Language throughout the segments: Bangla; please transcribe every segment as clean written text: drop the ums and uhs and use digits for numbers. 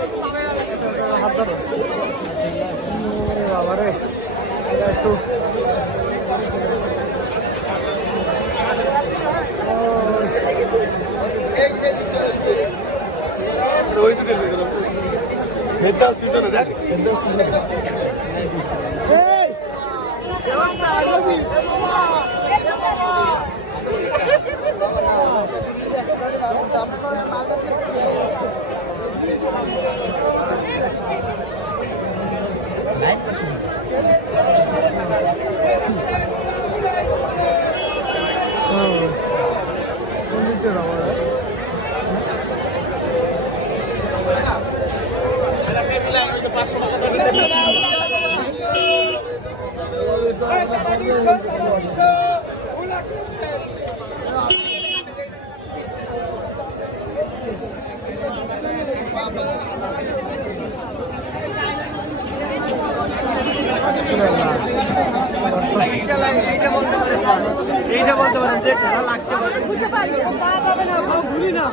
হাত ধরো বাবা রে একটু মেদাস পিছনে দেখ মেদাস পিছনে এই ব্যবস্থা আইছি এইটা বলতে পারেন যে খেলা লাগতে পারে বুঝতে পারি পা যাবে না ঘুরি না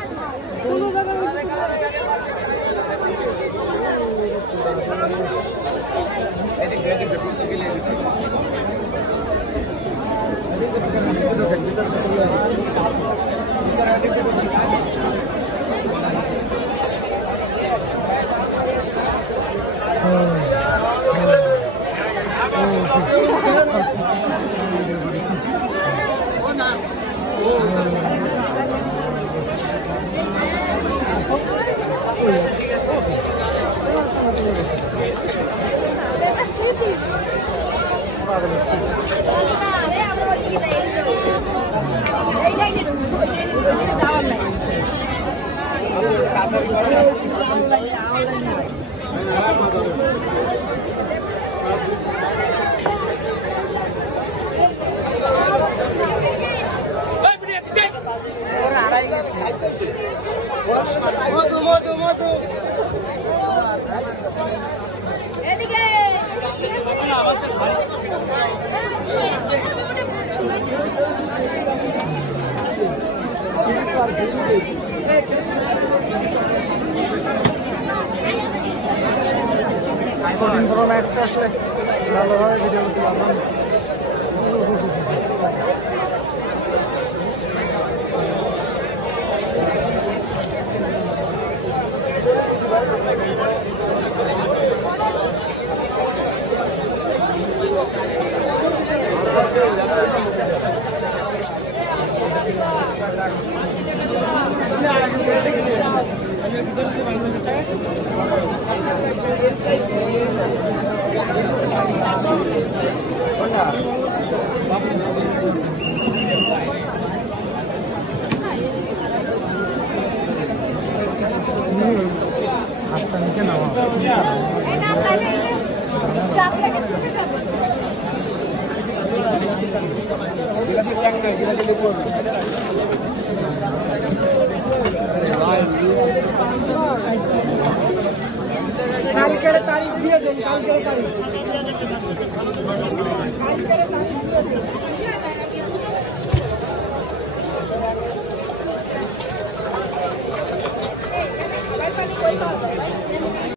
কোনো মধু মধু মধু এদিকে কঠিন কোনো ম্যাচটা আসলে ভালোভাবে ভিডিও করতে পারলাম হাতটা নিচে নামা কালকের তারিখ দিয়ে দেন কালকের তারিখ